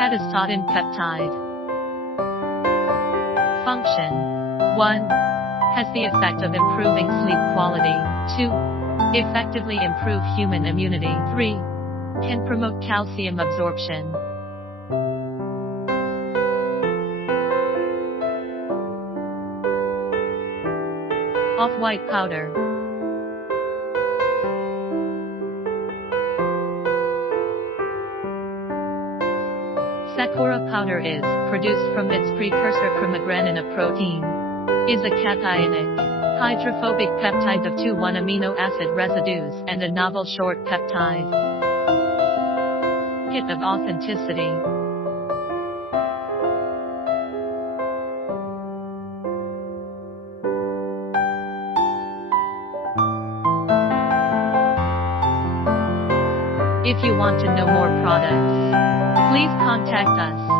Catestatin Peptide. Function 1. Has the effect of improving sleep quality. 2. Effectively improve human immunity. 3. Can promote calcium absorption. Off-white powder. Sakura powder is produced from its precursor chromogranin, a protein. Is a cationic, hydrophobic peptide of 2,1 amino acid residues and a novel short peptide. Hit of authenticity. If you want to know more products, please contact us.